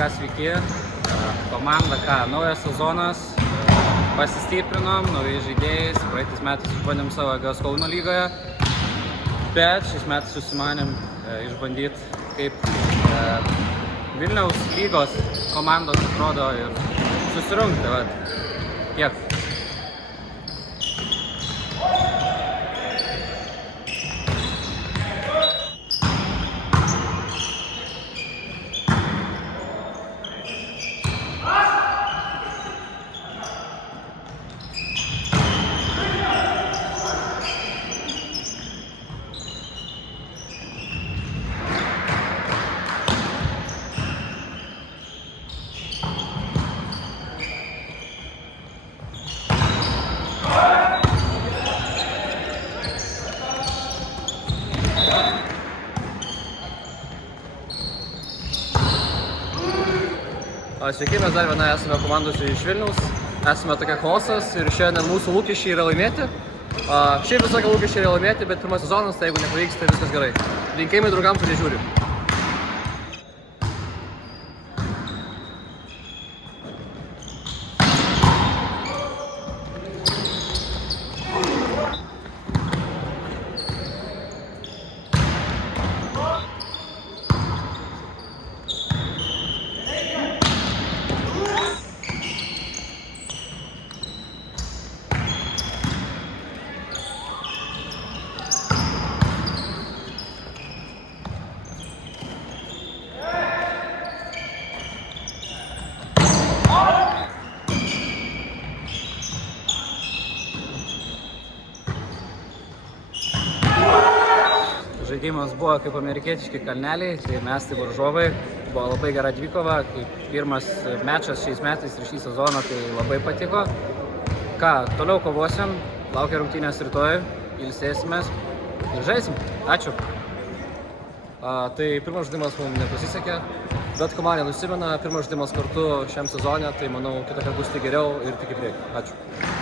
Sveiki. Komanda naujas sezonas, pasistiprinom, naujais žaidėjais, praeitais metais išbandėm savo jėgas Kauno lygoje, bet šiais metais susimanėm išbandyti, kaip Vilniaus lygos komandos atrodo ir susirungti. Tiek. Sveiki, mes dar viena esame komandos iš Vilniaus, esame tokia Chaosas ir šiandien mūsų lūkesčiai yra laimėti. Šiaip visą lūkesčiai yra laimėti, bet pirmas sezonas, tai jeigu nepavyks, tai viskas gerai. Linkėjimai draugam, kurie žiūri. Žaidimas buvo kaip amerikietiški kalneliai, tai mes tai varžovai, buvo labai gera dvikova, kaip pirmas mečas šiais metais ir šį sezoną, tai labai patiko. Toliau kovosim, laukia rungtynės rytoj, ilsėsimės ir žaisim. Ačiū. Tai pirmas žaidimas mums nepasisekė, bet komanda nusimena, pirmas žaidimas kartu šiam sezone, tai manau kitą kartą bus tik geriau ir tik į priekį. Ačiū.